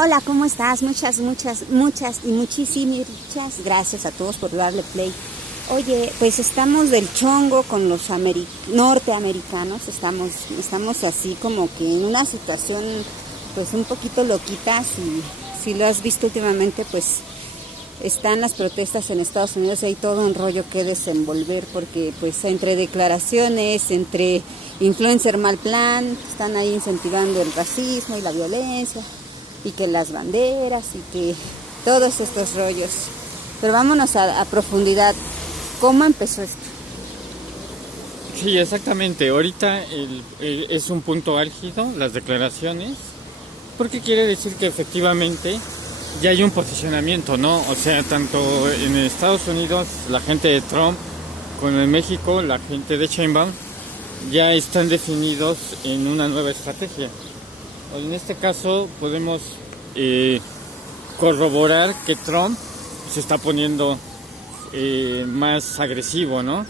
Hola, ¿cómo estás? Muchas gracias a todos por darle play. Oye, pues estamos del chongo con los norteamericanos, estamos así como que en una situación pues un poquito loquita. Si lo has visto últimamente, pues están las protestas en Estados Unidos, hay todo un rollo que desenvolver porque pues entre declaraciones, entre influencer mal plan, están ahí incentivando el racismo y la violencia y que las banderas y que todos estos rollos. Pero vámonos a profundidad. ¿Cómo empezó esto? Sí, exactamente. Ahorita es un punto álgido las declaraciones, porque quiere decir que efectivamente ya hay un posicionamiento, ¿no? O sea, tanto en Estados Unidos la gente de Trump como en México la gente de Sheinbaum ya están definidos en una nueva estrategia. En este caso podemos corroborar que Trump se está poniendo más agresivo, ¿no?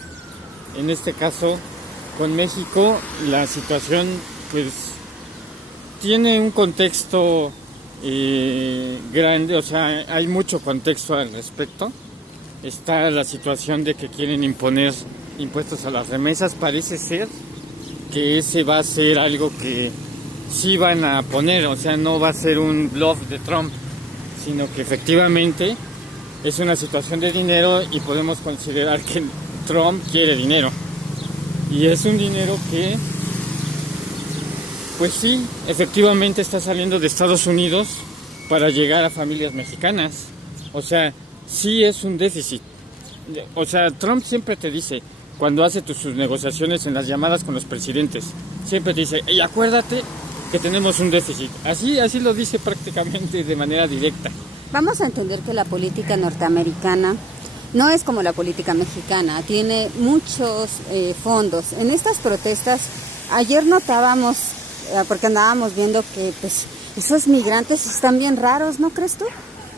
En este caso, con México, la situación pues tiene un contexto grande, o sea, hay mucho contexto al respecto. Está la situación de que quieren imponer impuestos a las remesas. Parece ser que ese va a ser algo que sí van a poner, o sea, no va a ser un bluff de Trump, sino que efectivamente es una situación de dinero y podemos considerar que Trump quiere dinero. Y es un dinero que, pues sí, efectivamente está saliendo de Estados Unidos para llegar a familias mexicanas. O sea, sí es un déficit. O sea, Trump siempre te dice, cuando hace sus negociaciones en las llamadas con los presidentes, siempre te dice, y acuérdate que tenemos un déficit. Así lo dice prácticamente de manera directa. Vamos a entender que la política norteamericana no es como la política mexicana, tiene muchos fondos. En estas protestas, ayer notábamos, porque andábamos viendo que pues esos migrantes están bien raros, ¿no crees tú?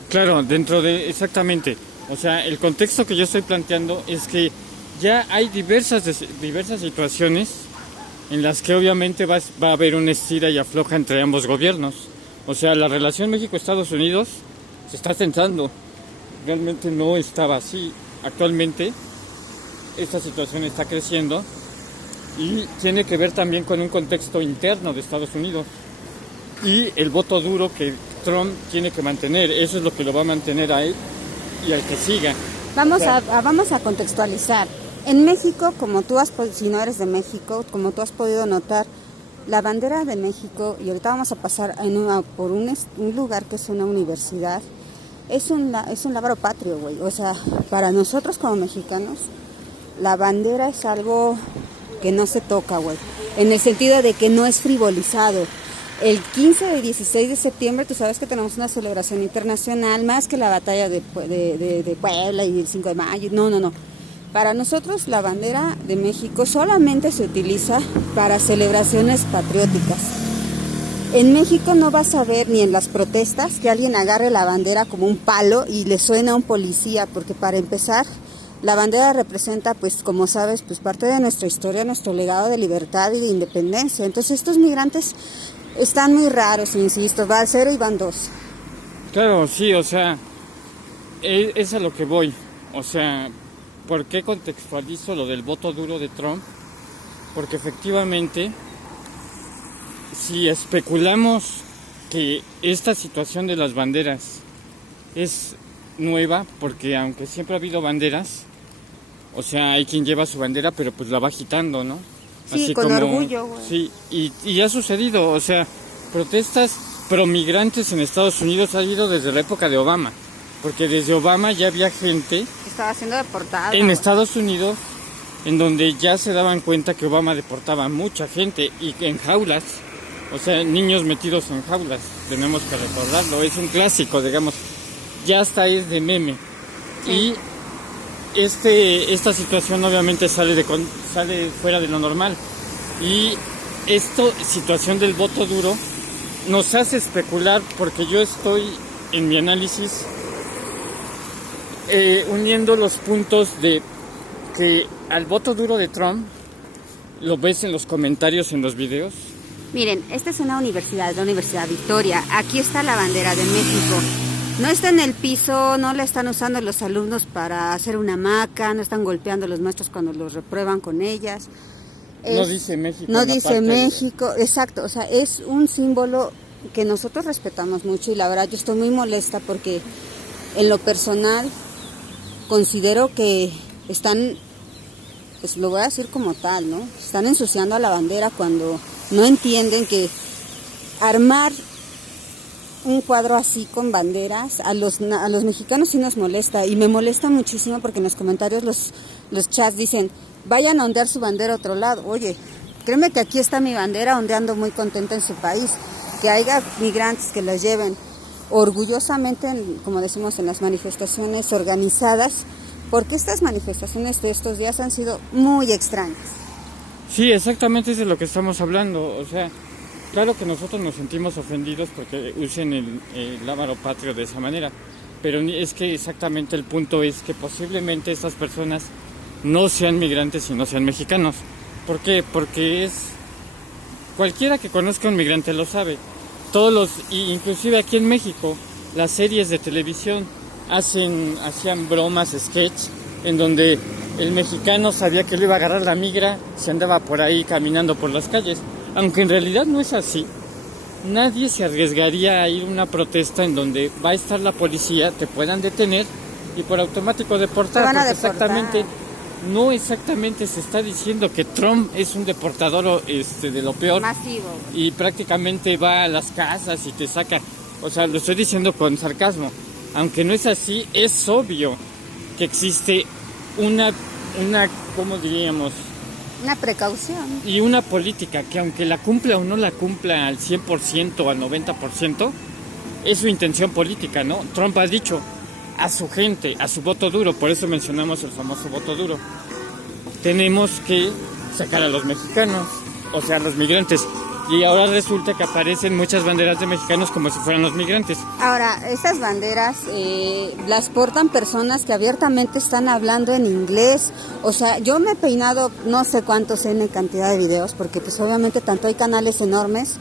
Claro, exactamente. O sea, el contexto que yo estoy planteando es que ya hay diversas situaciones en las que obviamente va a haber una estira y afloja entre ambos gobiernos. O sea, la relación México-Estados Unidos se está tensando. Realmente no estaba así. Actualmente esta situación está creciendo y tiene que ver también con un contexto interno de Estados Unidos y el voto duro que Trump tiene que mantener. Eso es lo que lo va a mantener a él y al que siga. Vamos a contextualizar. En México, si no eres de México, como tú has podido notar, la bandera de México, y ahorita vamos a pasar por un lugar que es una universidad, es un lábaro patrio, güey. O sea, para nosotros como mexicanos, la bandera es algo que no se toca, güey. En el sentido de que no es frivolizado. El 15 y 16 de septiembre, tú sabes que tenemos una celebración internacional, más que la batalla de Puebla y el 5 de mayo. No. Para nosotros la bandera de México solamente se utiliza para celebraciones patrióticas. En México no vas a ver ni en las protestas que alguien agarre la bandera como un palo y le suena a un policía, porque para empezar, la bandera representa, pues como sabes, pues parte de nuestra historia, nuestro legado de libertad y de independencia. Entonces estos migrantes están muy raros, insisto, va a ser y van dos. Claro, sí, o sea, es a lo que voy. O sea, ¿por qué contextualizo lo del voto duro de Trump? Porque efectivamente, si especulamos que esta situación de las banderas es nueva, porque aunque siempre ha habido banderas, o sea, hay quien lleva su bandera, pero pues la va agitando, ¿no? Sí, así con como, orgullo, güey. Sí, y ha sucedido, o sea, protestas promigrantes en Estados Unidos ha habido desde la época de Obama, porque desde Obama ya había gente estaba siendo deportada en Estados Unidos en donde ya se daban cuenta que Obama deportaba a mucha gente y en jaulas, o sea, niños metidos en jaulas, tenemos que recordarlo, es un clásico, digamos, ya hasta es de meme. Sí. Y esta situación obviamente sale fuera de lo normal, y esta situación del voto duro nos hace especular, porque yo estoy en mi análisis uniendo los puntos de que al voto duro de Trump, lo ves en los comentarios en los videos, Miren, esta es una universidad, la Universidad Victoria. Aquí está la bandera de México. No está en el piso, no la están usando los alumnos para hacer una hamaca, no están golpeando a los maestros cuando los reprueban con ellas. No dice México. No dice México, exacto. O sea, es un símbolo que nosotros respetamos mucho y la verdad yo estoy muy molesta porque en lo personal considero que están, pues lo voy a decir como tal, ¿no? Están ensuciando a la bandera cuando no entienden que armar un cuadro así con banderas a los mexicanos sí nos molesta y me molesta muchísimo porque en los comentarios los chats dicen vayan a ondear su bandera a otro lado. Oye, créeme que aquí está mi bandera ondeando muy contenta en su país, que haya migrantes que la lleven orgullosamente, como decimos, en las manifestaciones organizadas, porque estas manifestaciones de estos días han sido muy extrañas. Sí, exactamente es de lo que estamos hablando. O sea, claro que nosotros nos sentimos ofendidos porque usen el lábaro patrio de esa manera, pero es que exactamente el punto es que posiblemente estas personas no sean migrantes y no sean mexicanos. ¿Por qué? Porque es cualquiera que conozca a un migrante lo sabe. Inclusive aquí en México, las series de televisión hacían bromas, sketch, en donde el mexicano sabía que le iba a agarrar la migra si andaba por ahí caminando por las calles, aunque en realidad no es así. Nadie se arriesgaría a ir a una protesta en donde va a estar la policía, te puedan detener y por automático deportar. Te van a deportar. No exactamente se está diciendo que Trump es un deportador de lo peor. Masivo. Y prácticamente va a las casas y te saca. O sea, lo estoy diciendo con sarcasmo. Aunque no es así, es obvio que existe una ¿cómo diríamos? Una precaución. Y una política que aunque la cumpla o no la cumpla al 100% o al 90%, es su intención política, ¿no? Trump ha dicho a su gente, a su voto duro, por eso mencionamos el famoso voto duro. Tenemos que sacar a los mexicanos, o sea, a los migrantes. Y ahora resulta que aparecen muchas banderas de mexicanos como si fueran los migrantes. Ahora, estas banderas las portan personas que abiertamente están hablando en inglés. O sea, yo me he peinado no sé cuántos en cantidad de videos, porque pues obviamente tanto hay canales enormes,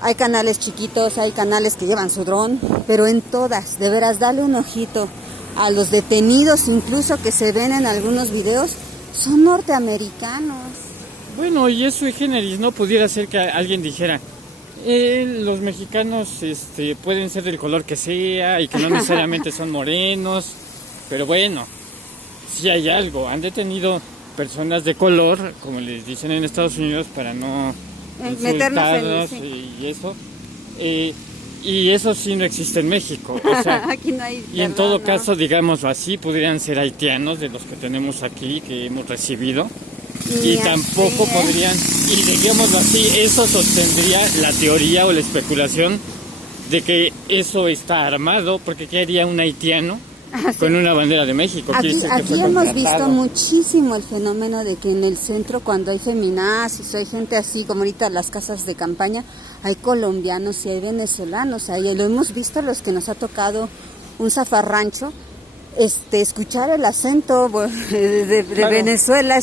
hay canales chiquitos, hay canales que llevan su dron, pero en todas, de veras, dale un ojito a los detenidos, incluso que se ven en algunos videos, son norteamericanos. Bueno, y eso sui generis, ¿no? Pudiera ser que alguien dijera, los mexicanos pueden ser del color que sea y que no necesariamente son morenos, pero bueno, si hay algo, han detenido personas de color, como les dicen en Estados Unidos, para no insultarnos y eso, y eso sí no existe en México. O sea, aquí no hay, y en todo caso, digámoslo así, podrían ser haitianos de los que tenemos aquí, que hemos recibido. Y tampoco podrían, y digámoslo así, eso sostendría la teoría o la especulación de que eso está armado, porque ¿qué haría un haitiano con una bandera de México? Aquí hemos visto muchísimo el fenómeno de que en el centro, cuando hay feminazis o hay gente así, como ahorita las casas de campaña, hay colombianos y hay venezolanos, ahí lo hemos visto los que nos ha tocado un zafarrancho, escuchar el acento de Venezuela.